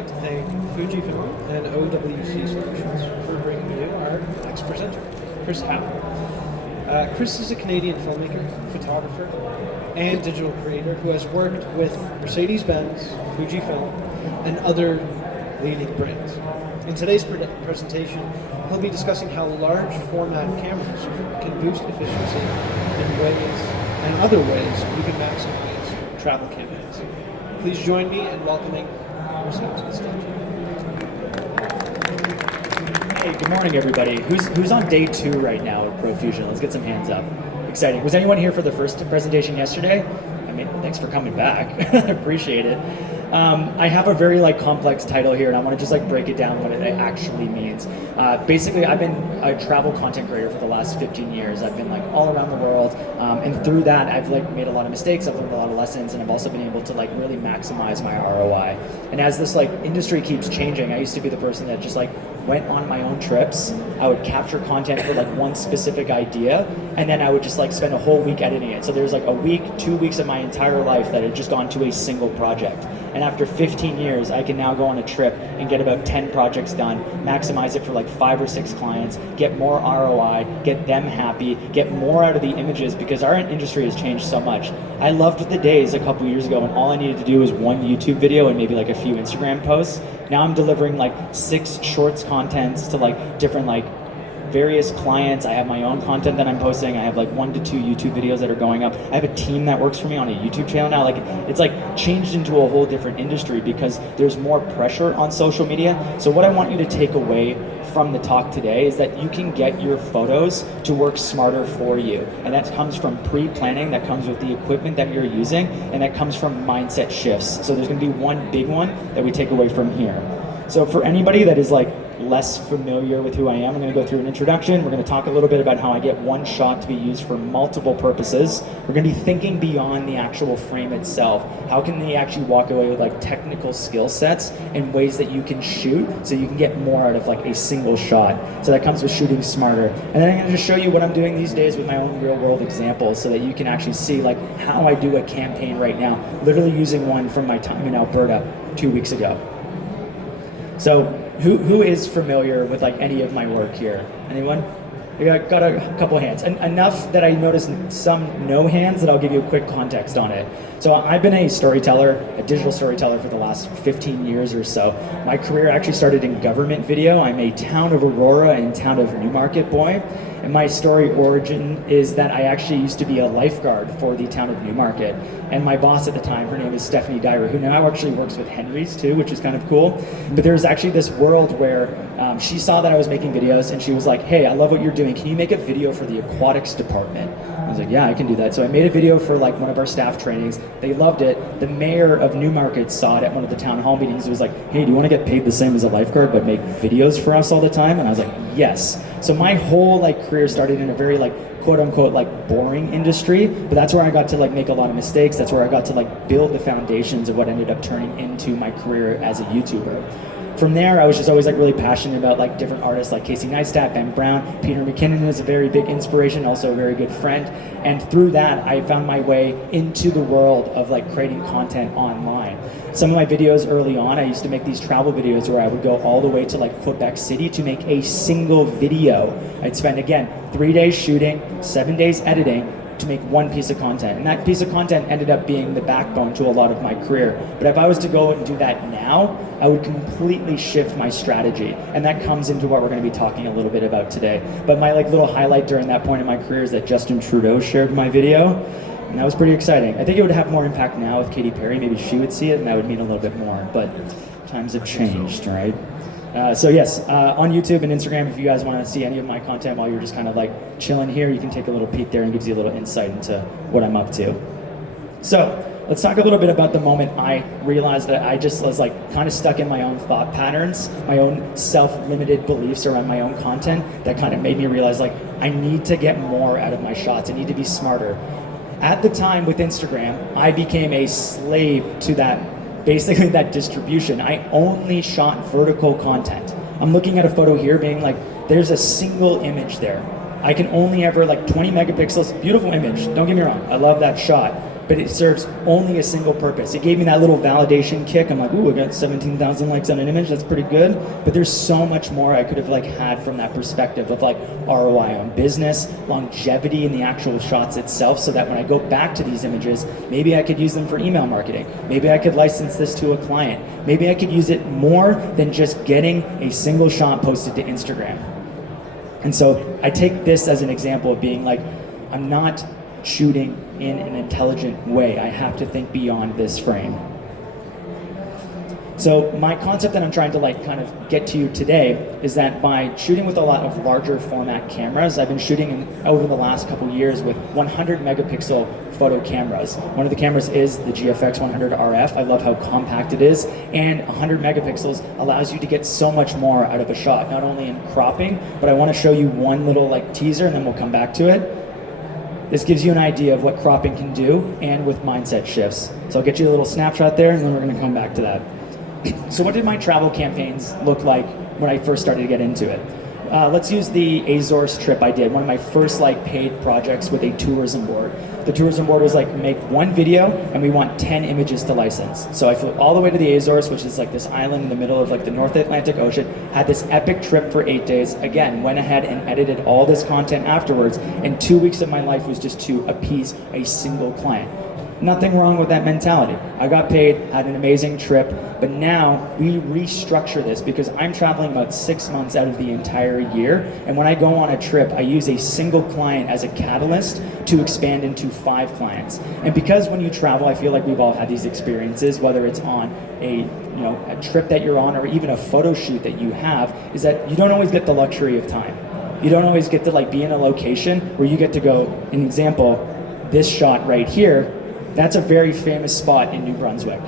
like to thank Fujifilm and OWC Solutions for bringing you our next presenter, Chris Howe. Chris is a Canadian filmmaker, photographer, and digital creator who has worked with Mercedes-Benz, Fujifilm, and other leading brands. In today's presentation, he'll be discussing how large format cameras can boost efficiency in ways and other ways we can maximize travel campaigns. Please join me in welcoming Chris Howe to the stage. Hey, good morning, everybody. Who's on day 2 right now of Profusion? Let's get some hands up. Exciting. Was anyone here for the first presentation yesterday? I mean, thanks for coming back. Appreciate it. I have a very complex title here, and I want to just break it down what it actually means. Basically, I've been a travel content creator for the last 15 years. I've been all around the world, and through that, I've made a lot of mistakes. I've learned a lot of lessons, and I've also been able to really maximize my ROI. And as this industry keeps changing, I used to be the person that just went on my own trips. I would capture content for one specific idea, and then I would just spend a whole week editing it. So there's a week, 2 weeks of my entire life that had just gone to a single project. And after 15 years, I can now go on a trip and get about 10 projects done, maximize it for 5 or 6 clients, get more ROI, get them happy, get more out of the images, because our industry has changed so much. I loved the days a couple years ago when all I needed to do was one YouTube video and maybe a few Instagram posts. Now I'm delivering 6 shorts contents to different various clients. I have my own content that I'm posting. I have 1 to 2 YouTube videos that are going up. I have a team that works for me on a YouTube channel now. It's changed into a whole different industry because there's more pressure on social media. So what I want you to take away from the talk today is that you can get your photos to work smarter for you. And that comes from pre-planning, that comes with the equipment that you're using, and that comes from mindset shifts. So there's gonna be one big one that we take away from here. So for anybody that is less familiar with who I am, I'm going to go through an introduction. We're going to talk a little bit about how I get one shot to be used for multiple purposes. We're going to be thinking beyond the actual frame itself. How can they actually walk away with technical skill sets and ways that you can shoot so you can get more out of a single shot. So that comes with shooting smarter. And then I'm going to just show you what I'm doing these days with my own real world examples so that you can actually see how I do a campaign right now, literally using one from my time in Alberta 2 weeks ago. So who is familiar with any of my work here? Anyone? I got a couple hands. Enough that I noticed some no hands that I'll give you a quick context on it. So I've been a storyteller, a digital storyteller for the last 15 years or so. My career actually started in government video. I'm a town of Aurora and town of Newmarket boy. And my story origin is that I actually used to be a lifeguard for the town of Newmarket. And my boss at the time, her name is Stephanie Dyer, who now actually works with Henry's too, which is kind of cool. But there was actually this world where she saw that I was making videos and she was like, hey, I love what you're doing. Can you make a video for the aquatics department? I was like, yeah, I can do that. So I made a video for one of our staff trainings. They loved it. The mayor of Newmarket saw it at one of the town hall meetings. He was like, hey, do you want to get paid the same as a lifeguard but make videos for us all the time? And I was like, yes. So my whole career started in a very quote unquote boring industry, but that's where I got to make a lot of mistakes. That's where I got to build the foundations of what ended up turning into my career as a YouTuber. From there, I was just always really passionate about different artists like Casey Neistat, Ben Brown. Peter McKinnon is a very big inspiration, also a very good friend. And through that, I found my way into the world of creating content online. Some of my videos early on, I used to make these travel videos where I would go all the way to Quebec City to make a single video. I'd spend, again, 3 days shooting, 7 days editing, to make one piece of content. And that piece of content ended up being the backbone to a lot of my career. But if I was to go and do that now, I would completely shift my strategy. And that comes into what we're gonna be talking a little bit about today. But my little highlight during that point in my career is that Justin Trudeau shared my video. And that was pretty exciting. I think it would have more impact now if Katy Perry, maybe she would see it and that would mean a little bit more. But times have changed, right? So yes, on YouTube and Instagram, if you guys want to see any of my content while you're just kind of chilling here, you can take a little peek there and gives you a little insight into what I'm up to. So let's talk a little bit about the moment I realized that I just was kind of stuck in my own thought patterns, my own self-limited beliefs around my own content that kind of made me realize I need to get more out of my shots. I need to be smarter. At the time with Instagram, I became a slave to basically that distribution. I only shot vertical content. I'm looking at a photo here being there's a single image there. I can only ever 20 megapixels, beautiful image, don't get me wrong, I love that shot. but it serves only a single purpose. It gave me that little validation kick. I'm like, ooh, I got 17,000 likes on an image. That's pretty good. But there's so much more I could have like had from that perspective of like ROI on business, longevity in the actual shots itself, so that when I go back to these images, maybe I could use them for email marketing. Maybe I could license this to a client. Maybe I could use it more than just getting a single shot posted to Instagram. And so I take this as an example of being like, I'm not shooting in an intelligent way. I have to think beyond this frame. So my concept that I'm trying to like kind of get to you today is that by shooting with a lot of larger format cameras, I've been shooting over the last couple years with 100 megapixel photo cameras. One of the cameras is the GFX 100 RF. I love how compact it is, and 100 megapixels allows you to get so much more out of a shot, not only in cropping, but I want to show you one little like teaser and then we'll come back to it. This gives you an idea of what cropping can do and with mindset shifts. So I'll get you a little snapshot there and then we're going to come back to that. So what did my travel campaigns look like when I first started to get into it? Let's use the Azores trip I did, one of my first like paid projects with a tourism board. The tourism board was like, make one video and we want 10 images to license. So I flew all the way to the Azores, which is like this island in the middle of like the North Atlantic Ocean, had this epic trip for 8 days. Again, went ahead and edited all this content afterwards, and 2 weeks of my life was just to appease a single client. Nothing wrong with that mentality. I got paid, had an amazing trip, but now we restructure this because I'm traveling about 6 months out of the entire year, and when I go on a trip, I use a single client as a catalyst to expand into 5 clients. And because when you travel, I feel like we've all had these experiences, whether it's on a trip that you're on or even a photo shoot that you have, is that you don't always get the luxury of time. You don't always get to like be in a location where you get to go, an example, this shot right here, that's a very famous spot in New Brunswick.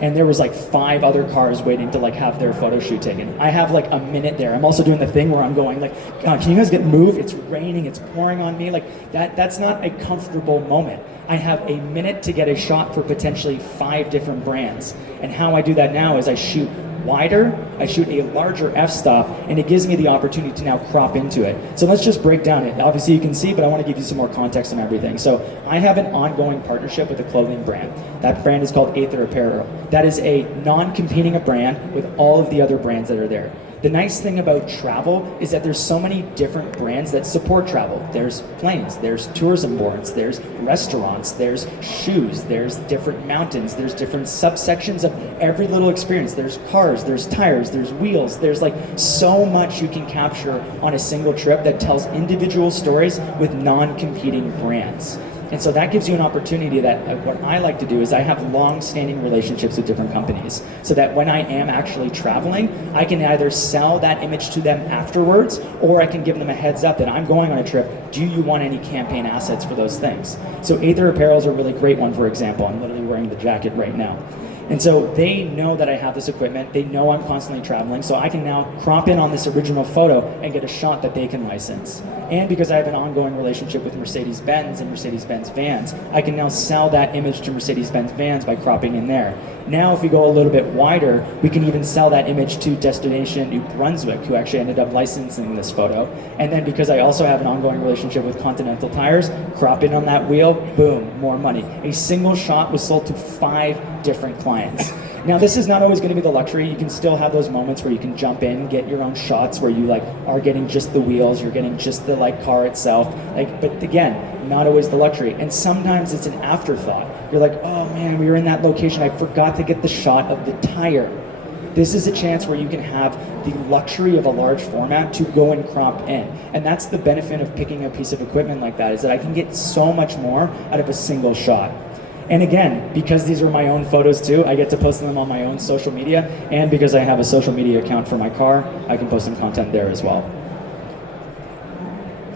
And there was like 5 other cars waiting to like have their photo shoot taken. I have like a minute there. I'm also doing the thing where I'm going like, God, can you guys move? It's raining, it's pouring on me. Like that's not a comfortable moment. I have a minute to get a shot for potentially 5 different brands. And how I do that now is I shoot wider, I shoot a larger f-stop, and it gives me the opportunity to now crop into it. So let's just break down it. Obviously you can see, but I want to give you some more context on everything. So I have an ongoing partnership with a clothing brand. That brand is called Aether Apparel. That is a non-competing brand with all of the other brands that are there. The nice thing about travel is that there's so many different brands that support travel. There's planes, there's tourism boards, there's restaurants, there's shoes, there's different mountains, there's different subsections of every little experience. There's cars, there's tires, there's wheels, there's like so much you can capture on a single trip that tells individual stories with non-competing brands. And so that gives you an opportunity that what I like to do is I have long-standing relationships with different companies so that when I am actually traveling, I can either sell that image to them afterwards or I can give them a heads up that I'm going on a trip. Do you want any campaign assets for those things? So Aether Apparel is a really great one, for example. I'm literally wearing the jacket right now. And so they know that I have this equipment, they know I'm constantly traveling, so I can now crop in on this original photo and get a shot that they can license. And because I have an ongoing relationship with Mercedes-Benz and Mercedes-Benz vans, I can now sell that image to Mercedes-Benz vans by cropping in there. Now if we go a little bit wider, we can even sell that image to Destination New Brunswick, who actually ended up licensing this photo. And then because I also have an ongoing relationship with Continental Tires, crop in on that wheel, boom, more money. A single shot was sold to 5 different clients. Now this is not always going to be the luxury. You can still have those moments where you can jump in, get your own shots where you like are getting just the wheels, you're getting just the like car itself. Like, but again, not always the luxury. And sometimes it's an afterthought. You're like, oh man, we were in that location, I forgot to get the shot of the tire. This is a chance where you can have the luxury of a large format to go and crop in. And that's the benefit of picking a piece of equipment like that, is that I can get so much more out of a single shot. And again, because these are my own photos too, I get to post them on my own social media, and because I have a social media account for my car, I can post some content there as well.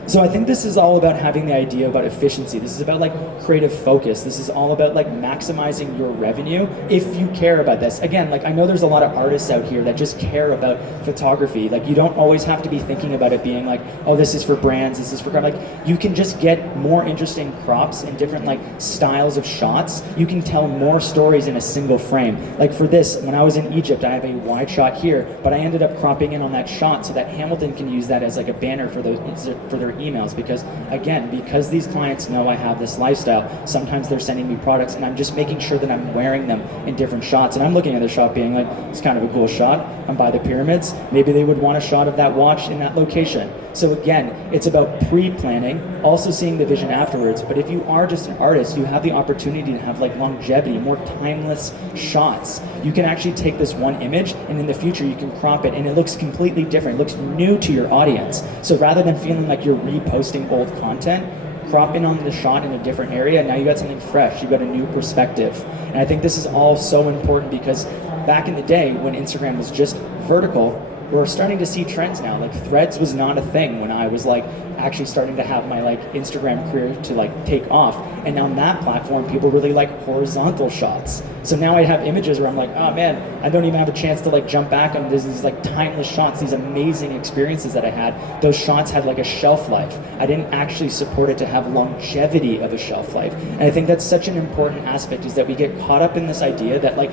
So I think this is all about having the idea about efficiency. This is about like creative focus. This is all about like maximizing your revenue if you care about this. Again, like I know there's a lot of artists out here that just care about photography. Like you don't always have to be thinking about it being like, oh, this is for brands, this is for, like you can just get more interesting crops and different like styles of shots. You can tell more stories in a single frame. Like for this, when I was in Egypt, I have a wide shot here, but I ended up cropping in on that shot so that Hamilton can use that as like a banner for their emails, because again, because these clients know I have this lifestyle, sometimes they're sending me products and I'm just making sure that I'm wearing them in different shots. And I'm looking at the shot being like, it's kind of a cool shot. I'm by the pyramids. Maybe they would want a shot of that watch in that location. So again, it's about pre-planning, also seeing the vision afterwards. But if you are just an artist, you have the opportunity to have like longevity, more timeless shots. You can actually take this one image and in the future you can crop it and it looks completely different. It looks new to your audience. So rather than feeling like you're reposting old content, crop in on the shot in a different area. Now you got something fresh, you got a new perspective. And I think this is all so important because back in the day when Instagram was just vertical, we're starting to see trends now. Like Threads was not a thing when I was like actually starting to have my like Instagram career to like take off. And on that platform, people really like horizontal shots. So now I have images where I'm like, oh man, I don't even have a chance to like jump back on these like timeless shots, these amazing experiences that I had. Those shots had like a shelf life. I didn't actually support it to have longevity of a shelf life. And I think that's such an important aspect, is that we get caught up in this idea that like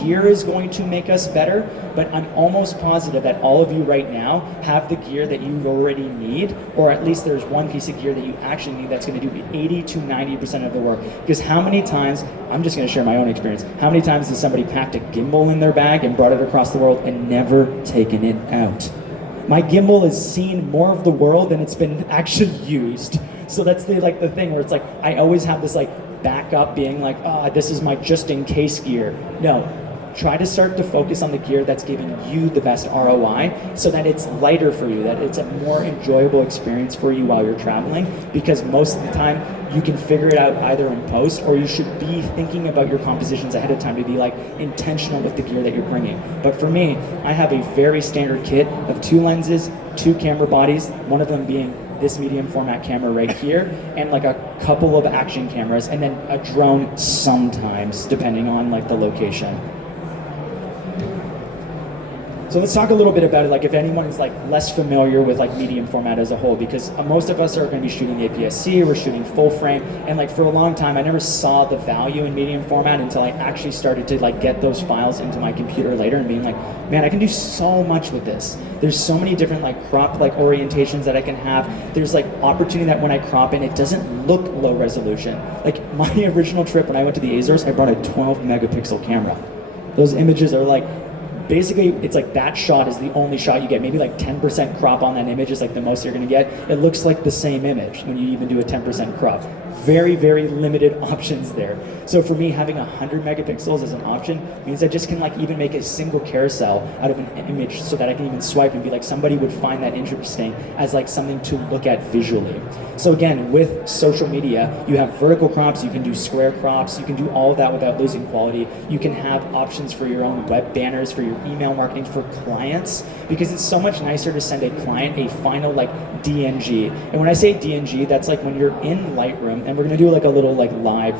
gear is going to make us better, but I'm almost positive that all of you right now have the gear that you already need, or at least there's one piece of gear that you actually need that's going to do 80 to 90% of the work. Because how many times, I'm just going to share my own experience, how many times has somebody packed a gimbal in their bag and brought it across the world and never taken it out? My gimbal has seen more of the world than it's been actually used. So that's the thing where it's like, I always have this like backup being like, this is my just in case gear. No. Try to start to focus on the gear that's giving you the best ROI so that it's lighter for you, that it's a more enjoyable experience for you while you're traveling, because most of the time you can figure it out either in post, or you should be thinking about your compositions ahead of time to be like intentional with the gear that you're bringing. But for me, I have a very standard kit of 2 lenses, 2 camera bodies, one of them being this medium format camera right here, and like a couple of action cameras, and then a drone sometimes, depending on like the location. So let's talk a little bit about it, like if anyone is like less familiar with like medium format as a whole, because most of us are going to be shooting APS-C, we're shooting full frame, and like for a long time I never saw the value in medium format until I actually started to like get those files into my computer later and being like, man, I can do so much with this. There's so many different like crop like orientations that I can have. There's like opportunity that when I crop in, it doesn't look low resolution. Like my original trip when I went to the Azores, I brought a 12 megapixel camera. Those images are like, basically, it's like that shot is the only shot you get. Maybe like 10% crop on that image is like the most you're gonna get. It looks like the same image when you even do a 10% crop. Very, very limited options there. So for me, having 100 megapixels as an option means I just can like even make a single carousel out of an image so that I can even swipe and be like, somebody would find that interesting as like something to look at visually. So again, with social media, you have vertical crops, you can do square crops, you can do all of that without losing quality. You can have options for your own web banners, for your email marketing, for clients, because it's so much nicer to send a client a final like DNG. And when I say DNG, that's like when you're in Lightroom, and we're gonna do like a little like live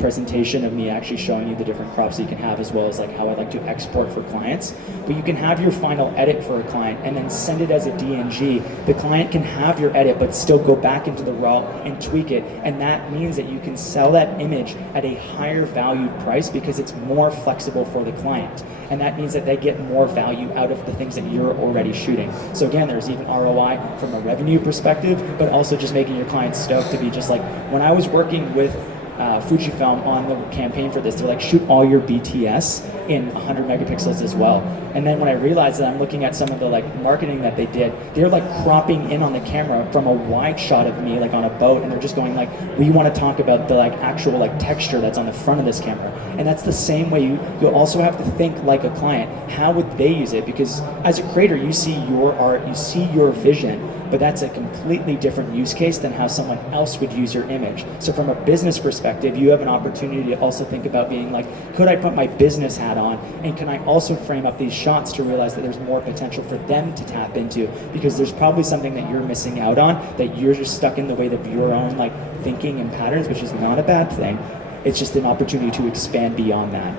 presentation of me actually showing you the different crops that you can have, as well as like how I like to export for clients. But you can have your final edit for a client and then send it as a DNG. The client can have your edit but still go back into the RAW and tweak it, and that means that you can sell that image at a higher valued price because it's more flexible for the client, and that means that they get more value out of the things that you're already shooting. So again, there's even ROI from a revenue perspective, but also just making your clients stoked to be just like, when I was working with Fujifilm on the campaign for this, they're like, shoot all your BTS in 100 megapixels as well. And then when I realized that I'm looking at some of the like marketing that they did, they're like cropping in on the camera from a wide shot of me like on a boat, and they're just going like, we want to talk about the like actual like texture that's on the front of this camera. And that's the same way you also have to think like a client. How would they use it? Because as a creator, you see your art, you see your vision, but that's a completely different use case than how someone else would use your image. So from a business perspective, you have an opportunity to also think about being like, could I put my business hat on, and can I also frame up these shots to realize that there's more potential for them to tap into, because there's probably something that you're missing out on, that you're just stuck in the way of your own like thinking and patterns, which is not a bad thing. It's just an opportunity to expand beyond that.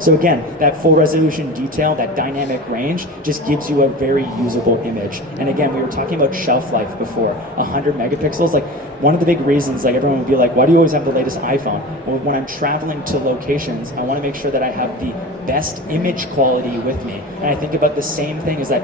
So again, that full resolution detail, that dynamic range, just gives you a very usable image. And again, we were talking about shelf life before, 100 megapixels. Like one of the big reasons, like everyone would be like, why do you always have the latest iPhone? Well, when I'm traveling to locations, I want to make sure that I have the best image quality with me. And I think about the same thing, is that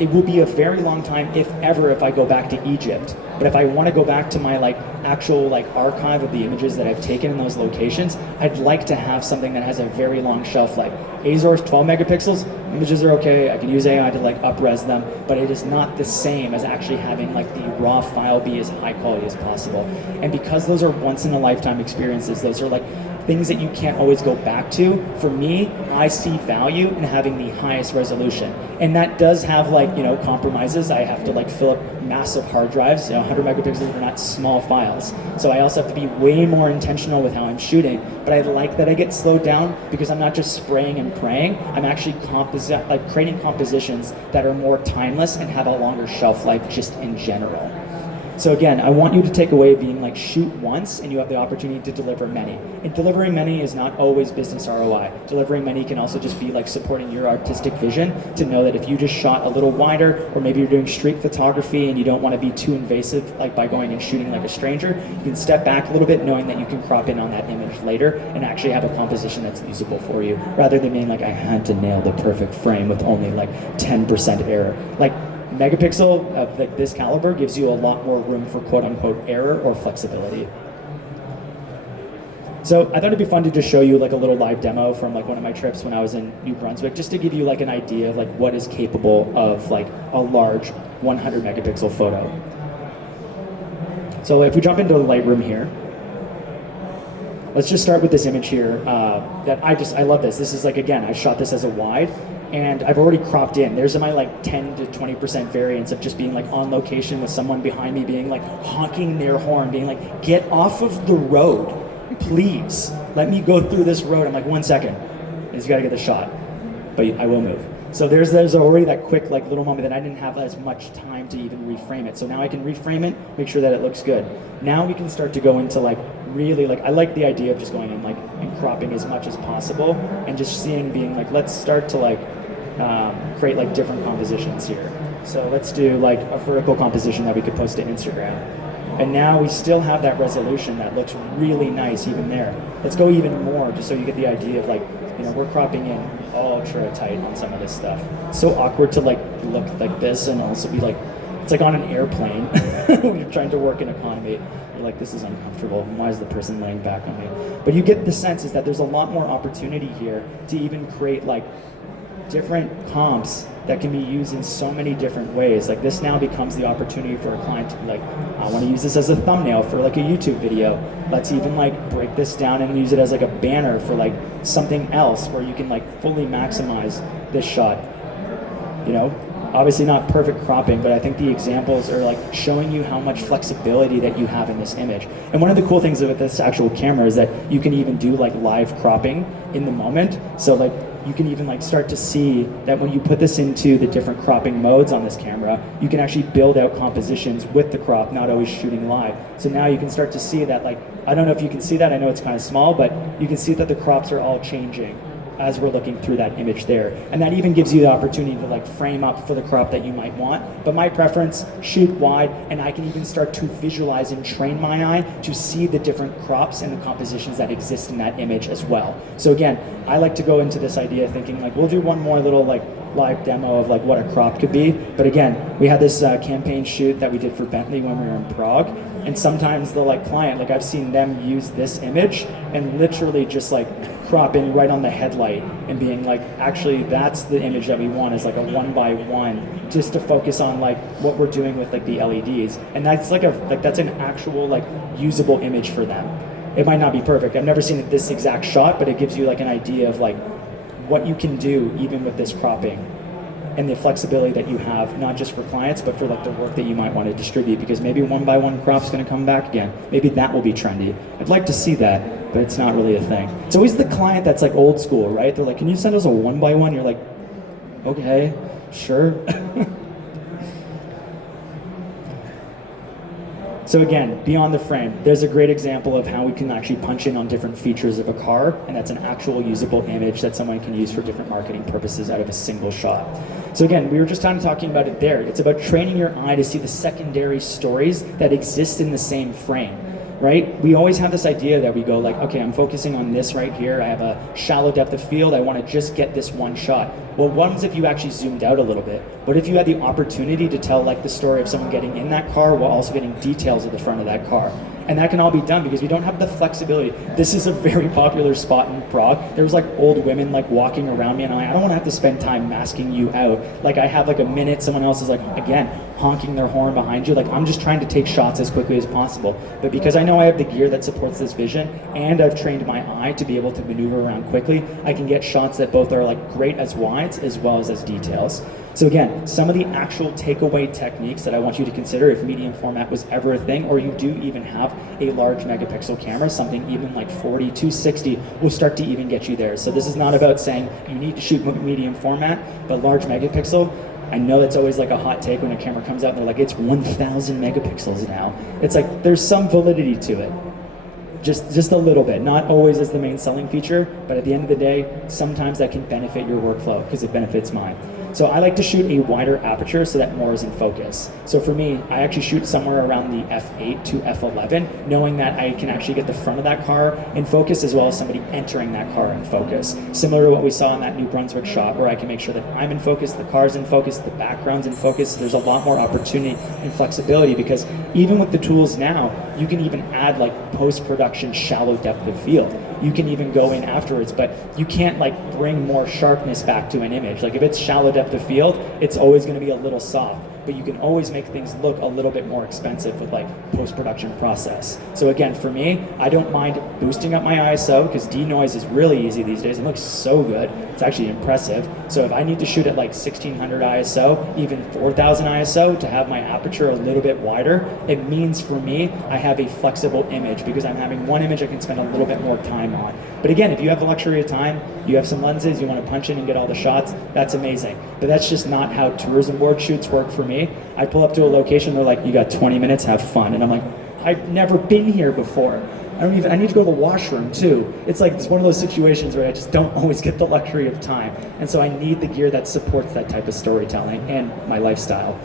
it will be a very long time, if ever, if I go back to Egypt. But if I want to go back to my like actual like archive of the images that I've taken in those locations, I'd like to have something that has a very long shelf life. Azor's 12 megapixels, images are okay, I can use AI to like up-res them, but it is not the same as actually having like the raw file be as high quality as possible. And because those are once in a lifetime experiences, those are like things that you can't always go back to. For me, I see value in having the highest resolution. And that does have like, you know, compromises. I have to like fill up massive hard drives. You know, 100 megapixels are not small files. So I also have to be way more intentional with how I'm shooting. But I like that I get slowed down because I'm not just spraying and praying. I'm actually creating compositions that are more timeless and have a longer shelf life just in general. So again, I want you to take away being like shoot once and you have the opportunity to deliver many. And delivering many is not always business ROI. Delivering many can also just be like supporting your artistic vision to know that if you just shot a little wider, or maybe you're doing street photography and you don't want to be too invasive like by going and shooting like a stranger, you can step back a little bit knowing that you can crop in on that image later and actually have a composition that's usable for you, rather than being like, I had to nail the perfect frame with only like 10% error. Like, megapixel of like this caliber gives you a lot more room for quote-unquote error or flexibility. So I thought it'd be fun to just show you like a little live demo from like one of my trips when I was in New Brunswick, just to give you like an idea of like what is capable of like a large 100 megapixel photo. So if we jump into Lightroom here, let's just start with this image here that I love this. This is like, again, I shot this as a wide, and I've already cropped in. There's my like 10 to 20% variance of just being like on location with someone behind me being like honking their horn, being like, get off of the road, please. Let me go through this road. I'm like, 1 second. I just gotta get the shot, but I will move. So there's already that quick like little moment that I didn't have as much time to even reframe it. So now I can reframe it, make sure that it looks good. Now we can start to go into like really like, I like the idea of just going in like and cropping as much as possible and just seeing, being like, let's start to like create like different compositions here. So let's do like a vertical composition that we could post to Instagram. And now we still have that resolution that looks really nice even there. Let's go even more just so you get the idea of like, you know, we're cropping in ultra tight on some of this stuff. It's so awkward to like look like this and also be like, it's like on an airplane when you're trying to work in economy. You're like, this is uncomfortable. Why is the person laying back on me? But you get the sense is that there's a lot more opportunity here to even create like different comps that can be used in so many different ways. Like this now becomes the opportunity for a client to be like, I want to use this as a thumbnail for like a YouTube video. Let's even like break this down and use it as like a banner for like something else where you can like fully maximize this shot. You know, obviously not perfect cropping, but I think the examples are like showing you how much flexibility that you have in this image. And one of the cool things with this actual camera is that you can even do like live cropping in the moment. So like you can even like start to see that when you put this into the different cropping modes on this camera, you can actually build out compositions with the crop, not always shooting live. So now you can start to see that, like, I don't know if you can see that, I know it's kind of small, but you can see that the crops are all changing as we're looking through that image there. And that even gives you the opportunity to like frame up for the crop that you might want. But my preference, shoot wide, and I can even start to visualize and train my eye to see the different crops and the compositions that exist in that image as well. So again, I like to go into this idea thinking like, we'll do one more little like live demo of like what a crop could be. But again, we had this campaign shoot that we did for Bentley when we were in Prague. And sometimes the like client, like I've seen them use this image and literally just like crop in right on the headlight and being like, actually that's the image that we want, is like a 1x1, just to focus on like what we're doing with like the LEDs. And that's like that's an actual like usable image for them. It might not be perfect. I've never seen this exact shot, but it gives you like an idea of like what you can do even with this cropping and the flexibility that you have, not just for clients, but for like the work that you might want to distribute, because maybe 1x1 crop's going to come back again. Maybe that will be trendy. I'd like to see that, but it's not really a thing. It's always the client that's like old school, right? They're like, can you send us a 1x1? You're like, okay, sure. So again, beyond the frame, there's a great example of how we can actually punch in on different features of a car, and that's an actual usable image that someone can use for different marketing purposes out of a single shot. So again, we were just kind of talking about it there. It's about training your eye to see the secondary stories that exist in the same frame, right? We always have this idea that we go like, okay, I'm focusing on this right here. I have a shallow depth of field. I want to just get this one shot. Well, what if you actually zoomed out a little bit? What if you had the opportunity to tell like the story of someone getting in that car while also getting details of the front of that car? And that can all be done because we don't have the flexibility. This is a very popular spot in Prague. There was like old women like walking around me, and I don't want to have to spend time masking you out. Like I have like a minute, someone else is like, again, honking their horn behind you. Like I'm just trying to take shots as quickly as possible. But because I know I have the gear that supports this vision, and I've trained my eye to be able to maneuver around quickly, I can get shots that both are like great as wides as well as details. So again, some of the actual takeaway techniques that I want you to consider if medium format was ever a thing, or you do even have a large megapixel camera, something even like 40, 260 will start to even get you there. So this is not about saying you need to shoot medium format, but large megapixel, I know that's always like a hot take when a camera comes out and they're like, it's 1,000 megapixels now. It's like, there's some validity to it. Just a little bit, not always as the main selling feature, but at the end of the day, sometimes that can benefit your workflow because it benefits mine. So I like to shoot a wider aperture so that more is in focus. So for me, I actually shoot somewhere around the f8 to f11, knowing that I can actually get the front of that car in focus as well as somebody entering that car in focus. Similar to what we saw in that New Brunswick shot where I can make sure that I'm in focus, the car's in focus, the background's in focus. There's a lot more opportunity and flexibility because even with the tools now, you can even add like post-production shallow depth of field. You can even go in afterwards, but you can't like bring more sharpness back to an image. Like if it's shallow depth of field, it's always going to be a little soft, but you can always make things look a little bit more expensive with like post-production process. So again, for me, I don't mind boosting up my ISO because denoise is really easy these days. It looks so good. It's actually impressive. So if I need to shoot at like 1600 ISO, even 4000 ISO to have my aperture a little bit wider, it means for me, I have a flexible image because I'm having one image I can spend a little bit more time on. But again, if you have the luxury of time, you have some lenses, you want to punch in and get all the shots, that's amazing. But that's just not how tourism board shoots work for me. I pull up to a location, they're like, you got 20 minutes, have fun. And I'm like, I've never been here before. I need to go to the washroom too. It's like, it's one of those situations where I just don't always get the luxury of time. And so I need the gear that supports that type of storytelling and my lifestyle.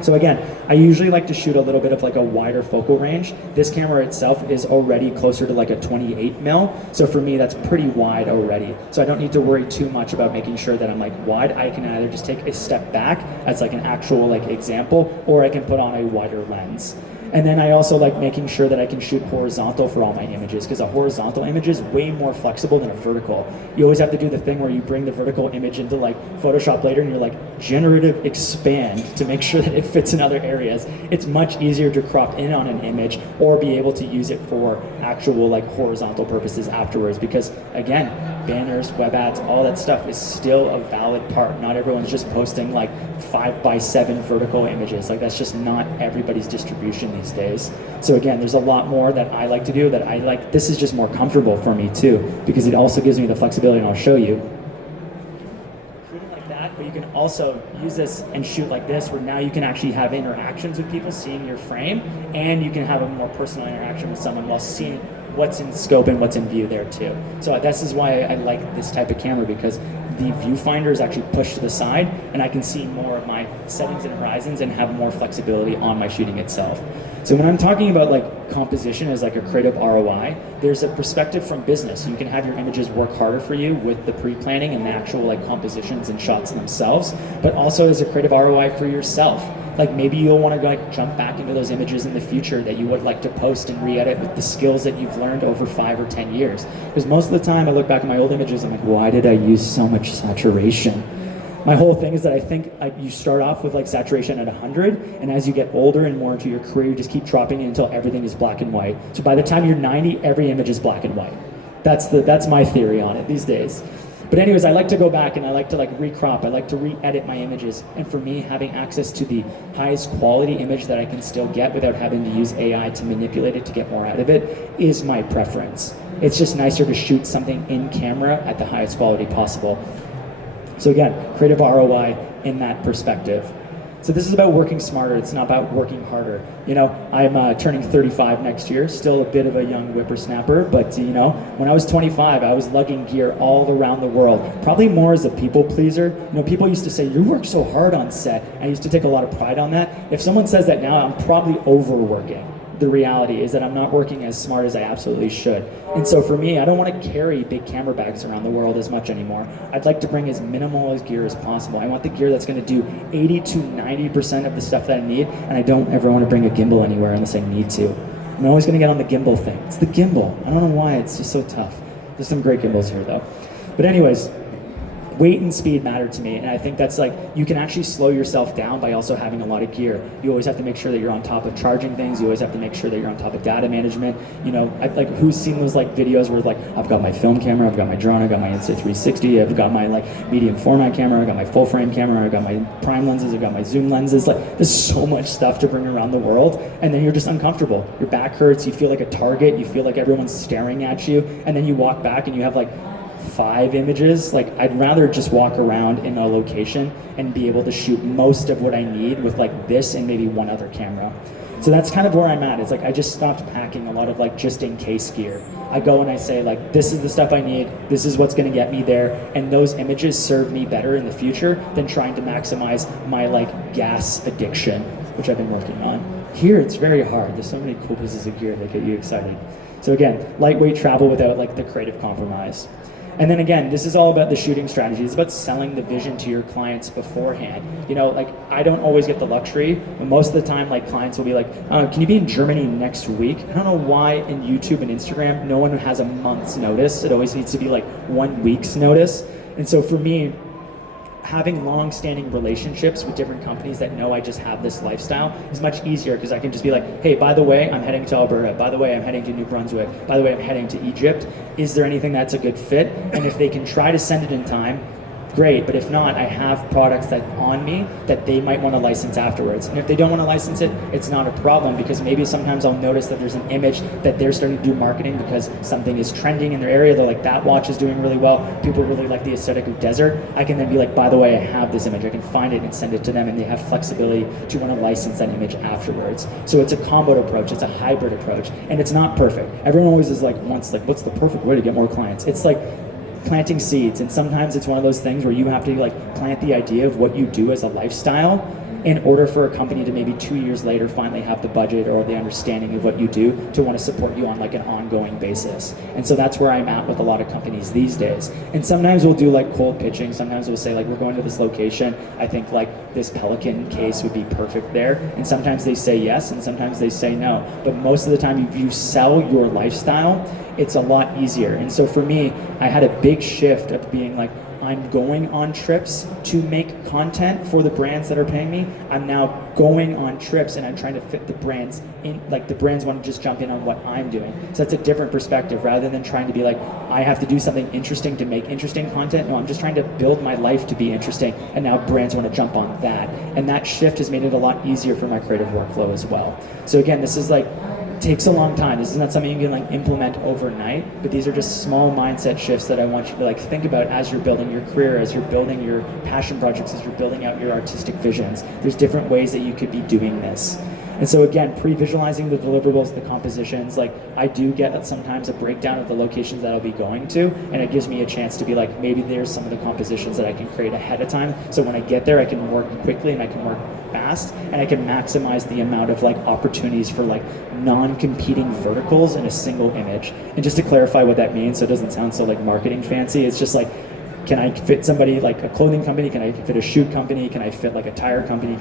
So again, I usually like to shoot a little bit of like a wider focal range. This camera itself is already closer to like a 28 mil. So for me, that's pretty wide already. So I don't need to worry too much about making sure that I'm like wide. I can either just take a step back as like an actual like example, or I can put on a wider lens. And then I also like making sure that I can shoot horizontal for all my images because a horizontal image is way more flexible than a vertical. You always have to do the thing where you bring the vertical image into like Photoshop later and you're like generative expand to make sure that it fits in other areas. It's much easier to crop in on an image or be able to use it for actual like horizontal purposes afterwards because again, banners, web ads, all that stuff is still a valid part. Not everyone's just posting like 5x7 vertical images. Like that's just not everybody's distribution these days. So again, there's a lot more that I like to do that I like. This is just more comfortable for me too, because it also gives me the flexibility, and I'll show you. Shooting like that, but you can also use this and shoot like this, where now you can actually have interactions with people seeing your frame, and you can have a more personal interaction with someone while seeing what's in scope and what's in view there too. So this is why I like this type of camera, because the viewfinder is actually pushed to the side and I can see more of my settings and horizons and have more flexibility on my shooting itself. So when I'm talking about like composition as like a creative ROI, there's a perspective from business. You can have your images work harder for you with the pre-planning and the actual like compositions and shots themselves, but also as a creative ROI for yourself. Like maybe you'll want to like jump back into those images in the future that you would like to post and re-edit with the skills that you've learned over 5 or 10 years. Because most of the time I look back at my old images, I'm like, why did I use so much saturation? My whole thing is that I think you start off with like saturation at 100, and as you get older and more into your career, you just keep dropping it until everything is black and white. So by the time you're 90, every image is black and white. That's my theory on it these days. But anyways, I like to go back and I like to like recrop, I like to re-edit my images. And for me, having access to the highest quality image that I can still get without having to use AI to manipulate it to get more out of it is my preference. It's just nicer to shoot something in camera at the highest quality possible. So again, creative ROI in that perspective. So this is about working smarter. It's not about working harder. You know, I'm turning 35 next year, still a bit of a young whippersnapper, but you know, when I was 25, I was lugging gear all around the world, probably more as a people pleaser. You know, people used to say, you work so hard on set. I used to take a lot of pride on that. If someone says that now, I'm probably overworking. the reality is that I'm not working as smart as I absolutely should. And so for me, I don't want to carry big camera bags around the world as much anymore. I'd like to bring as minimal as gear as possible. I want the gear that's going to do 80 to 90% of the stuff that I need, and I don't ever want to bring a gimbal anywhere unless I need to. I'm always going to get on the gimbal thing. It's the gimbal. I don't know why, it's just so tough. There's some great gimbals here though. But anyways, weight and speed matter to me, and I think that's like, you can actually slow yourself down by also having a lot of gear. You always have to make sure that you're on top of charging things. You always have to make sure that you're on top of data management. You know, like, who's seen those like videos where like, I've got my film camera, I've got my drone, I've got my Insta360, I've got my like medium format camera, I've got my full frame camera, I've got my prime lenses, I've got my zoom lenses. Like, there's so much stuff to bring around the world, and then you're just uncomfortable. Your back hurts, you feel like a target, you feel like everyone's staring at you, and then you walk back and you have like 5 images. Like, I'd rather just walk around in a location and be able to shoot most of what I need with like this and maybe one other camera. So that's kind of where I'm at. It's like, I just stopped packing a lot of like just in case gear. I go and I say like, this is the stuff I need, this is what's gonna get me there, and those images serve me better in the future than trying to maximize my like gas addiction, which I've been working on. Here, it's very hard. There's so many cool pieces of gear that get you excited. So again, lightweight travel without like the creative compromise. And then again, this is all about the shooting strategy. It's about selling the vision to your clients beforehand. You know, like, I don't always get the luxury, but most of the time, like, clients will be like, can you be in Germany next week? I don't know why in YouTube and Instagram, no one has a month's notice. It always needs to be like 1 week's notice. And so for me, having long-standing relationships with different companies that know I just have this lifestyle is much easier, because I can just be like, hey, by the way, I'm heading to Alberta. By the way, I'm heading to New Brunswick. By the way, I'm heading to Egypt. Is there anything that's a good fit? And if they can try to send it in time, great. But if not, I have products that on me that they might want to license afterwards. And if they don't want to license it, it's not a problem, because maybe sometimes I'll notice that there's an image that they're starting to do marketing because something is trending in their area. They're like, that watch is doing really well. People really like the aesthetic of desert. I can then be like, by the way, I have this image. I can find it and send it to them, and they have flexibility to want to license that image afterwards. So it's a comboed approach. It's a hybrid approach, and it's not perfect. Everyone always is like, what's the perfect way to get more clients? It's like planting seeds, and sometimes it's one of those things where you have to like plant the idea of what you do as a lifestyle in order for a company to maybe 2 years later finally have the budget or the understanding of what you do to want to support you on like an ongoing basis. And so that's where I'm at with a lot of companies these days. And sometimes we'll do like cold pitching. Sometimes we'll say like, we're going to this location. I think like this Pelican case would be perfect there. And sometimes they say yes, and sometimes they say no. But most of the time, if you sell your lifestyle, it's a lot easier. And so for me, I had a big shift of being like, I'm going on trips to make content for the brands that are paying me. I'm now going on trips and I'm trying to fit the brands in, like the brands want to just jump in on what I'm doing. So that's a different perspective, rather than trying to be like, I have to do something interesting to make interesting content. No, I'm just trying to build my life to be interesting, and now brands want to jump on that. And that shift has made it a lot easier for my creative workflow as well. So again, this is like, takes a long time. This is not something you can like implement overnight, but these are just small mindset shifts that I want you to like think about as you're building your career, as you're building your passion projects, as you're building out your artistic visions. There's different ways that you could be doing this. And so again, pre-visualizing the deliverables, the compositions, like I do get sometimes a breakdown of the locations that I'll be going to, and it gives me a chance to be like, maybe there's some of the compositions that I can create ahead of time. So when I get there, I can work quickly and I can work fast, and I can maximize the amount of like opportunities for like non-competing verticals in a single image. And just to clarify what that means, so it doesn't sound so like marketing fancy, it's just like, can I fit somebody like a clothing company? Can I fit a shoe company? Can I fit like a tire company?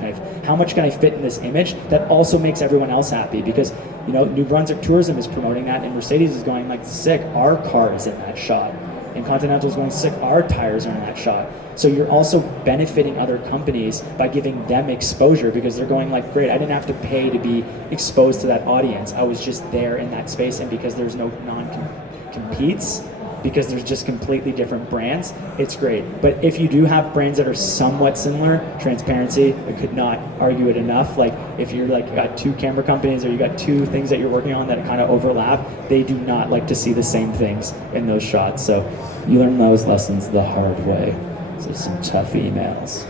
How much can I fit in this image that also makes everyone else happy? Because, you know, New Brunswick Tourism is promoting that, and Mercedes is going like, sick, our car is in that shot. And Continental is going, sick, our tires are in that shot. So you're also benefiting other companies by giving them exposure, because they're going like, great, I didn't have to pay to be exposed to that audience. I was just there in that space, and because there's no non-competes, because there's just completely different brands, it's great. But if you do have brands that are somewhat similar, transparency, I could not argue it enough. Like if you're like, you got 2 camera companies, or you got 2 things that you're working on that kind of overlap, they do not like to see the same things in those shots. So you learn those lessons the hard way. So some tough emails.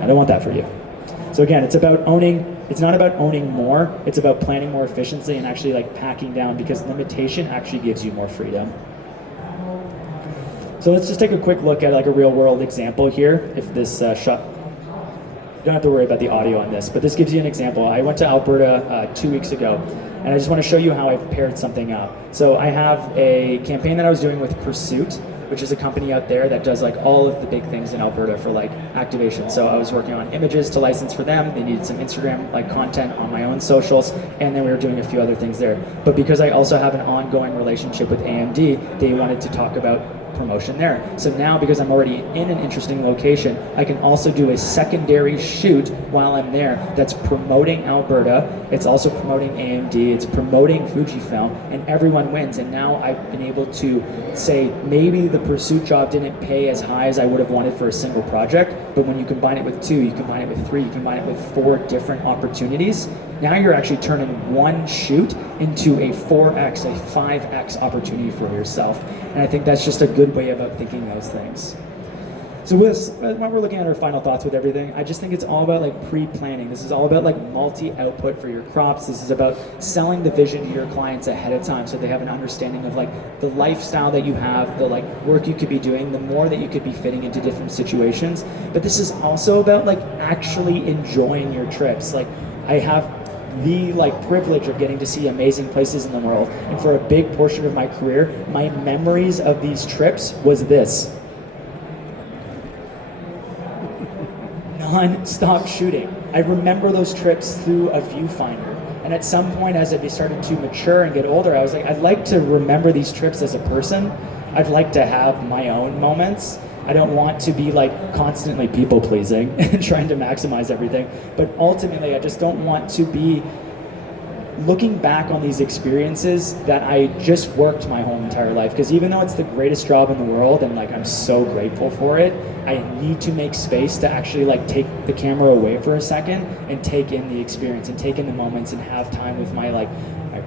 I don't want that for you. So again, it's about owning, it's not about owning more, it's about planning more efficiently and actually like packing down, because limitation actually gives you more freedom. So let's just take a quick look at like a real world example here. If this shot, you don't have to worry about the audio on this, but this gives you an example. I went to Alberta 2 weeks ago, And I just want to show you how I've paired something up. So I have a campaign that I was doing with Pursuit, which is a company out there that does like all of the big things in Alberta for like activation. So I was working on images to license for them. They needed some Instagram like content on my own socials, and then we were doing a few other things there. But because I also have an ongoing relationship with AMD, they wanted to talk about promotion there. So now, because I'm already in an interesting location, I can also do a secondary shoot while I'm there that's promoting Alberta. It's also promoting AMD, it's promoting Fujifilm, and everyone wins. And now I've been able to say, maybe the Pursuit job didn't pay as high as I would have wanted for a single project, but when you combine it with 2, you combine it with 3, you combine it with 4 different opportunities, now you're actually turning one shoot into a 4x, a 5x opportunity for yourself. And I think that's just a good way about thinking those things. So when we're looking at our final thoughts with everything, I just think it's all about like pre-planning. This is all about like multi-output for your crops. This is about selling the vision to your clients ahead of time so they have an understanding of like the lifestyle that you have, the like work you could be doing, the more that you could be fitting into different situations. But this is also about like actually enjoying your trips. Like I have the like privilege of getting to see amazing places in the world, and for a big portion of my career, my memories of these trips was this: non-stop shooting. I remember those trips through a viewfinder, and at some point as I started to mature and get older, I was like, I'd like to remember these trips as a person. I'd like to have my own moments. I don't want to be like constantly people pleasing and trying to maximize everything, but ultimately I just don't want to be looking back on these experiences that I just worked my whole entire life. Because even though it's the greatest job in the world and like I'm so grateful for it, I need to make space to actually like take the camera away for a second and take in the experience and take in the moments and have time with my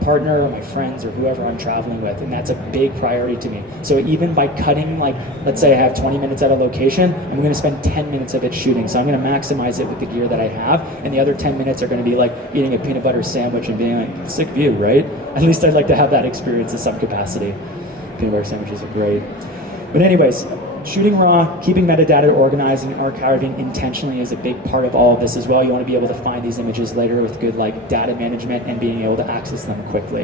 partner or my friends or whoever I'm traveling with, and that's a big priority to me. So even by cutting, like, let's say I have 20 minutes at a location, I'm going to spend 10 minutes of it shooting. So I'm going to maximize it with the gear that I have, and the other 10 minutes are going to be like eating a peanut butter sandwich and being like, sick view, right? At least I'd like to have that experience in some capacity. Peanut butter sandwiches are great. But anyways, shooting raw, keeping metadata organized, and archiving intentionally is a big part of all of this as well. You want to be able to find these images later with good like data management and being able to access them quickly.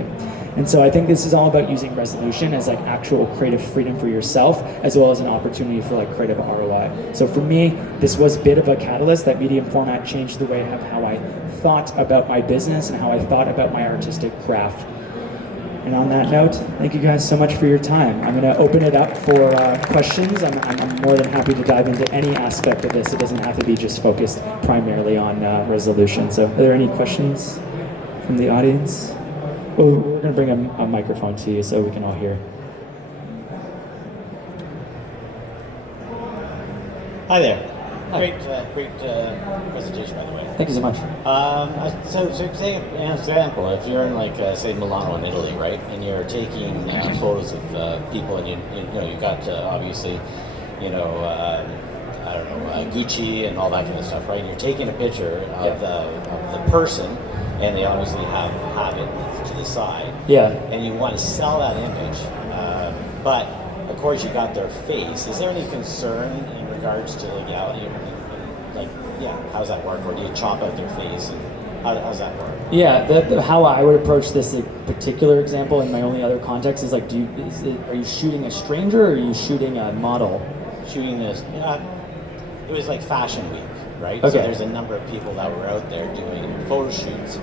And so I think this is all about using resolution as like actual creative freedom for yourself, as well as an opportunity for like creative ROI. So for me, this was a bit of a catalyst. That medium format changed the way of how I thought about my business and how I thought about my artistic craft. And on that note, thank you guys so much for your time. I'm going to open it up for questions. I'm more than happy to dive into any aspect of this. It doesn't have to be just focused primarily on resolution. So are there any questions from the audience? Oh, we're going to bring a microphone to you so we can all hear. Hi there. Great presentation, by the way. Thank you so much. So take an example. If you're in like say Milano in Italy, right, and you're taking photos of people, and you got obviously, I don't know, Gucci and all that kind of stuff, right? And you're taking a picture of the person, and they obviously have it to the side. Yeah. And you want to sell that image, but of course you got their face. Is there any concern in regards to legality? How does that work? Or do you chop out their face? And how does that work? Yeah, how I would approach this particular example in my only other context is like, are you shooting a stranger or are you shooting a model? Shooting this, it was like Fashion Week, right? Okay. So there's a number of people that were out there doing photo shoots,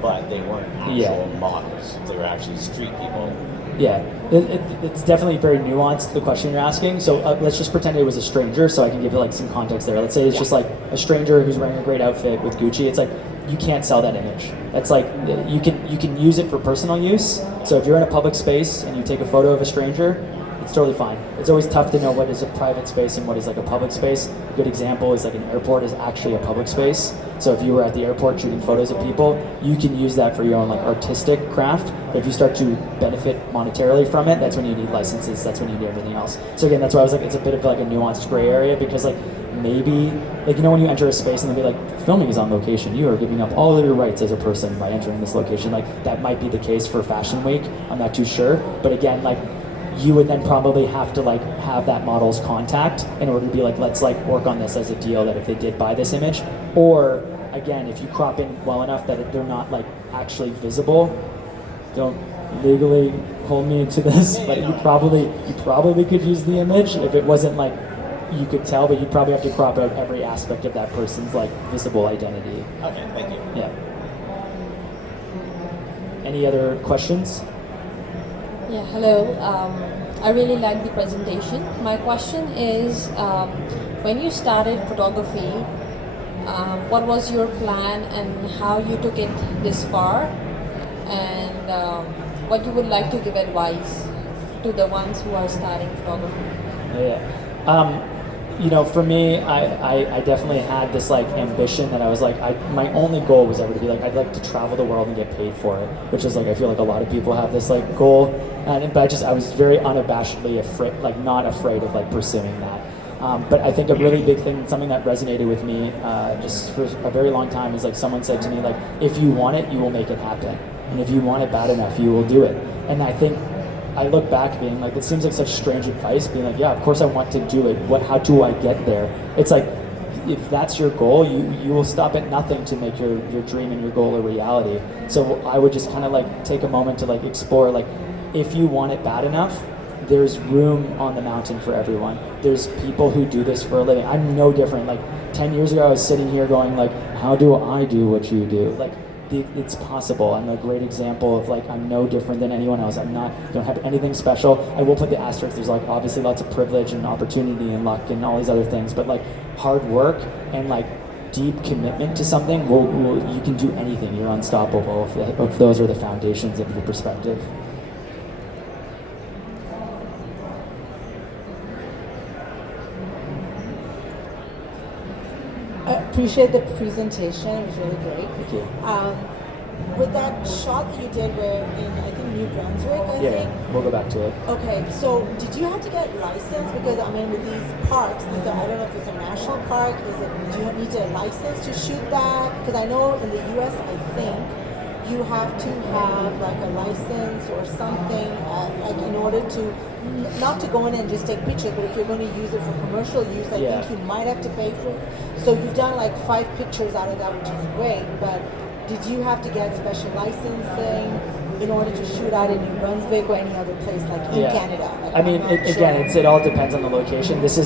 but they weren't actual models. They were actually street people. Yeah, it's definitely very nuanced, the question you're asking. So let's just pretend it was a stranger, so I can give you like some context there. Let's say it's just like a stranger who's wearing a great outfit with Gucci. It's like, you can't sell that image. That's like, you can use it for personal use. So if you're in a public space and you take a photo of a stranger, it's totally fine. It's always tough to know what is a private space and what is like a public space. A good example is like an airport is actually a public space. So if you were at the airport shooting photos of people, you can use that for your own like artistic craft. But if you start to benefit monetarily from it, that's when you need licenses, that's when you need everything else. So again, that's why I was like, it's a bit of like a nuanced gray area, because like maybe, like, when you enter a space and they'll be like, filming is on location, you are giving up all of your rights as a person by entering this location. Like that might be the case for Fashion Week, I'm not too sure. But again, like, you would then probably have to like have that model's contact in order to be like, let's like work on this as a deal that if they did buy this image. Or again, if you crop in well enough that they're not like actually visible, don't legally hold me to this, but you probably could use the image if it wasn't like you could tell, but you probably have to crop out every aspect of that person's like visible identity. Okay, thank you. Yeah. Any other questions? Yeah, hello. I really like the presentation. My question is, when you started photography, what was your plan and how you took it this far, and what you would like to give advice to the ones who are starting photography? Yeah. For me, I definitely had this like ambition that I was like, my only goal was ever to be like, I'd like to travel the world and get paid for it, which is like, I feel like a lot of people have this like goal, but I was very unabashedly afraid, like not afraid of like pursuing that. But I think a really big thing, something that resonated with me just for a very long time is like someone said to me like, if you want it, you will make it happen. And if you want it bad enough, you will do it. And I think I look back being like, it seems like such strange advice, being like, yeah, of course I want to do it. How do I get there? It's like, if that's your goal, you will stop at nothing to make your dream and your goal a reality. So I would just kind of like take a moment to like explore, like, if you want it bad enough, there's room on the mountain for everyone. There's people who do this for a living. I'm no different. Like 10 years ago, I was sitting here going like, how do I do what you do? Like, it's possible. I'm a great example of like, I'm no different than anyone else. Don't have anything special. I will put the asterisk, there's like obviously lots of privilege and opportunity and luck and all these other things, but like hard work and like deep commitment to something, you can do anything. You're unstoppable if those are the foundations of your perspective. I appreciate the presentation. It was really great. Thank you. With that shot that you did where in, I think, New Brunswick, I Yeah, think? we'll go back to it. Okay, so did you have to get licensed? Because, I mean, with these parks, I don't know if it's a national park, do you need a license to shoot that? Because I know in the US, I think, you have to have like a license or something, like in order to, not to go in and just take pictures, but if you're going to use it for commercial use, I think you might have to pay for it. So you've done like 5 pictures out of that, which is great, but did you have to get special licensing in order to shoot out in New Brunswick or any other place like in Canada? Like, I mean, it all depends on the location. This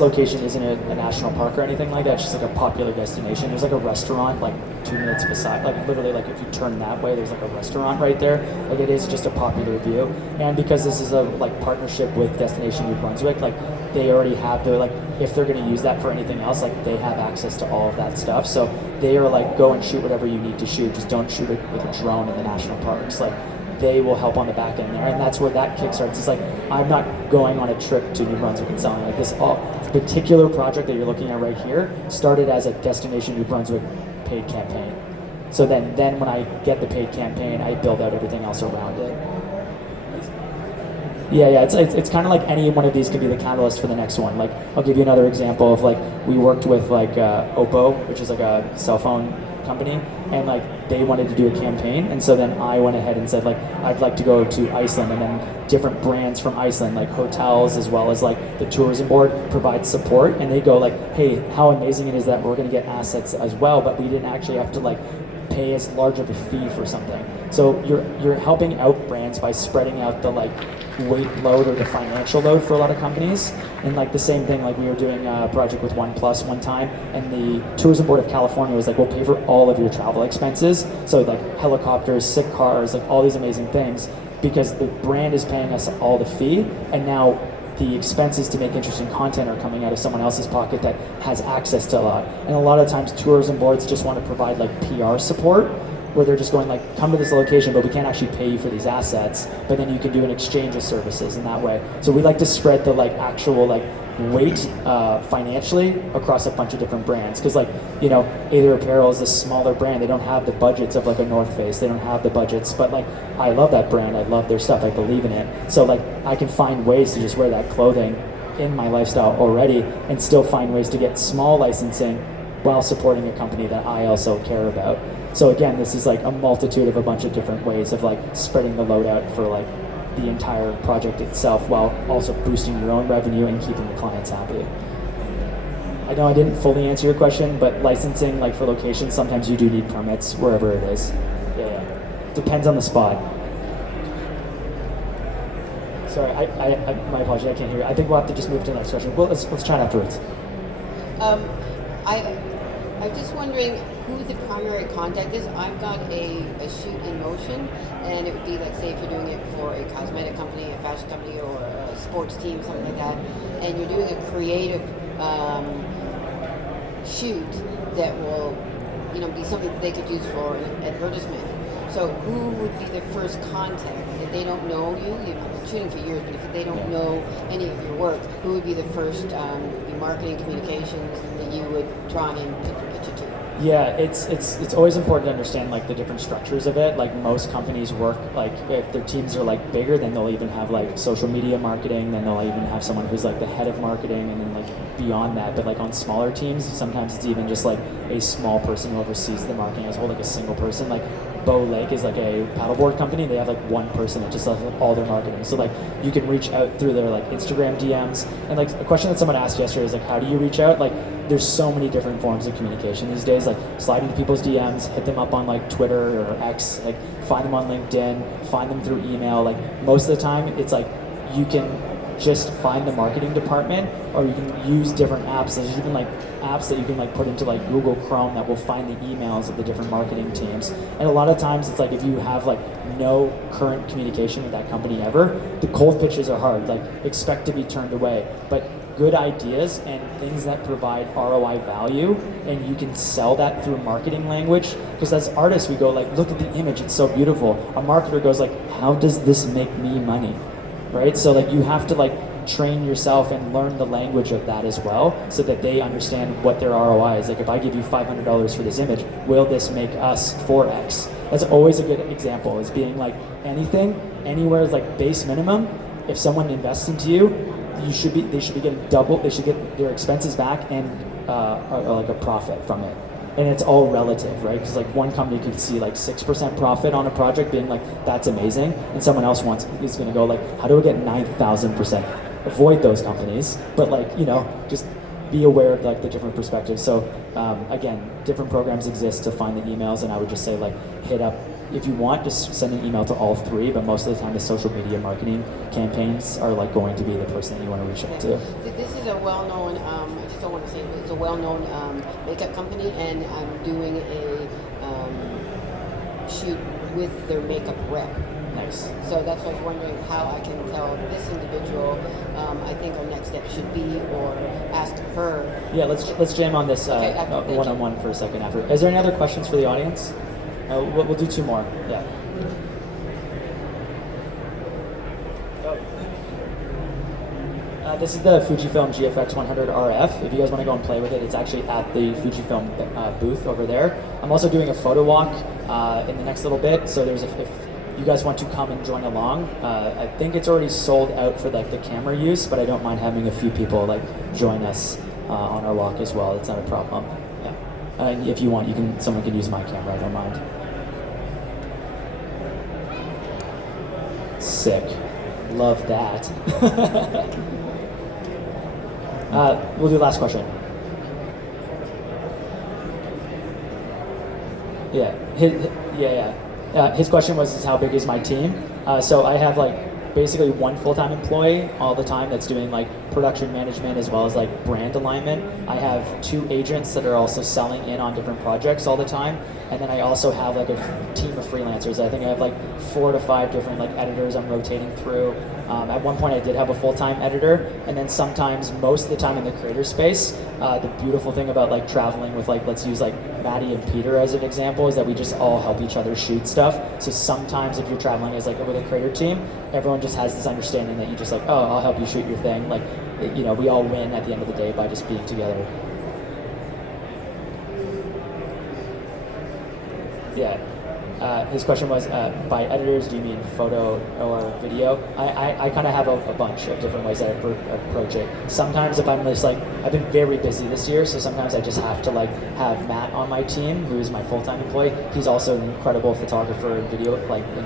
location isn't a national park or anything like that. It's just like a popular destination. There's like a restaurant like 2 minutes beside, like literally like if you turn that way, there's like a restaurant right there. Like it is just a popular view. And because this is a like partnership with Destination New Brunswick, like they already have their like, if they're going to use that for anything else, like they have access to all of that stuff. So they are like, go and shoot whatever you need to shoot. Just don't shoot it with a drone in the national parks. Like they will help on the back end there, and that's where that kickstarts. It's like, I'm not going on a trip to New Brunswick and selling like this. This particular project that you're looking at right here started as a Destination New Brunswick paid campaign. So then when I get the paid campaign, I build out everything else around it. Yeah, it's kind of like any one of these could be the catalyst for the next one. Like, I'll give you another example of like, we worked with like Oppo, which is like a cell phone company, and like they wanted to do a campaign, and so then I went ahead and said like, I'd like to go to Iceland, and then different brands from Iceland, like hotels as well as like the tourism board, provide support, and they go like, hey, how amazing it is that we're going to get assets as well, but we didn't actually have to like pay as large of a fee for something. So you're helping out brands by spreading out the like weight load or the financial load for a lot of companies. And like the same thing, like we were doing a project with OnePlus one time, and the Tourism Board of California was like, we'll pay for all of your travel expenses. So like helicopters, sick cars, like all these amazing things, because the brand is paying us all the fee, and now the expenses to make interesting content are coming out of someone else's pocket that has access to a lot. And a lot of times tourism boards just want to provide like PR support, where they're just going like, come to this location, but we can't actually pay you for these assets, but then you can do an exchange of services in that way. So we like to spread the like actual like weight financially across a bunch of different brands, because like, you know, Aether Apparel is a smaller brand. They don't have the budgets of like a North Face. They don't have the budgets, but like, I love that brand. I love their stuff. I believe in it. So like, I can find ways to just wear that clothing in my lifestyle already and still find ways to get small licensing while supporting a company that I also care about. So again, this is like a multitude of a bunch of different ways of like spreading the load out for like the entire project itself, while also boosting your own revenue and keeping the clients happy. I know I didn't fully answer your question, but licensing, like for locations, sometimes you do need permits wherever it is. Yeah. depends on the spot. Sorry, my apologies, I can't hear you. I think we'll have to just move to the next question. Well, let's chat afterwards. I'm just wondering who the primary contact is. I've got a shoot in motion, and it would be like, say, if you're doing it for a cosmetic company, a fashion company, or a sports team, something like that, and you're doing a creative shoot that will, be something that they could use for an advertisement. So who would be the first contact? If they don't know you, you've been shooting for years, but if they don't know any of your work, who would be the first marketing communications that you would try and pitch it to? Yeah, it's always important to understand like the different structures of it. Like most companies work like if their teams are like bigger, then they'll even have like social media marketing, then they'll even have someone who's like the head of marketing, and then like beyond that. But like on smaller teams, sometimes it's even just like a small person who oversees the marketing as a whole, like a single person. Like Bow Lake is like a paddleboard company. They have like one person that just does like all their marketing. So like you can reach out through their like Instagram DMs. And like a question that someone asked yesterday is like, how do you reach out? Like there's so many different forms of communication these days. Like slide into people's DMs, hit them up on like Twitter or X, like find them on LinkedIn, find them through email. Like most of the time it's like you can just find the marketing department, or you can use different apps. There's even like apps that you can like put into like Google Chrome that will find the emails of the different marketing teams. And a lot of times it's like if you have like no current communication with that company ever, the cold pitches are hard. Like expect to be turned away. But good ideas and things that provide ROI value, and you can sell that through marketing language. Because as artists, we go like, look at the image, it's so beautiful. A marketer goes like, how does this make me money? Right? So like you have to like train yourself and learn the language of that as well, so that they understand what their ROI is. Like if I give you $500 for this image, will this make us 4x? That's always a good example, is being like anything, anywhere is like base minimum. If someone invests into you, they should be getting double, they should get their expenses back and like a profit from it. And it's all relative, right? Because like one company could see like 6% profit on a project being like, that's amazing. And someone else is gonna go like, how do I get 9,000%? Avoid those companies, but like, just be aware of like the different perspectives. So again, different programs exist to find the emails, and I would just say like hit up, if you want, just send an email to all three, but most of the time the social media marketing campaigns are like going to be the person that you want to reach out to. This is a well-known, I just don't want to say it, it's a well-known makeup company, and I'm doing a shoot with their makeup rep. Nice. So that's why I was wondering how I can tell this individual, I think our next step should be, or ask her. Yeah, let's jam on this one-on-one for a second after. Is there any other questions for the audience? We'll do two more. Yeah. This is the Fujifilm GFX 100 RF. If you guys want to go and play with it, it's actually at the Fujifilm booth over there. I'm also doing a photo walk in the next little bit. So if you guys want to come and join along, I think it's already sold out for like the camera use, but I don't mind having a few people like join us on our walk as well. It's not a problem. Yeah. And if you want, someone can use my camera. I don't mind. Sick. Love that. We'll do the last question. His question was, how big is my team? So I have like basically one full-time employee all the time that's doing like production management as well as like brand alignment. I have 2 agents that are also selling in on different projects all the time. And then I also have like a team of freelancers. I think I have like 4 to 5 different like editors I'm rotating through. At one point I did have a full-time editor, and then sometimes, most of the time in the creator space, the beautiful thing about like traveling with like, let's use like Maddie and Peter as an example, is that we just all help each other shoot stuff. So sometimes if you're traveling as like with a creator team, everyone just has this understanding that you just like, oh, I'll help you shoot your thing. Like, we all win at the end of the day by just being together. Yeah. His question was, by editors, do you mean photo or video? I kind of have a bunch of different ways that I approach it. Sometimes if I'm just like, I've been very busy this year, so sometimes I just have to like have Matt on my team, who is my full-time employee. He's also an incredible photographer and video, like in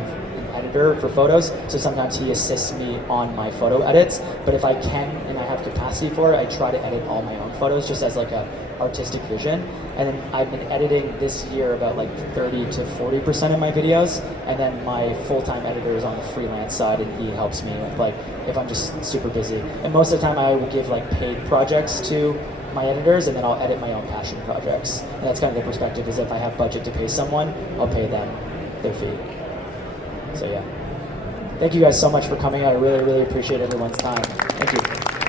editing editor for photos, so sometimes he assists me on my photo edits. But if I can and I have capacity for it, I try to edit all my own photos just as like a artistic vision. And then I've been editing this year about like 30 to 40% of my videos, and then my full-time editor is on the freelance side, and he helps me with like if I'm just super busy. And most of the time I will give like paid projects to my editors, and then I'll edit my own passion projects. And that's kind of the perspective, is if I have budget to pay someone, I'll pay them their fee. So yeah. Thank you guys so much for coming out. I really, really appreciate everyone's time. Thank you.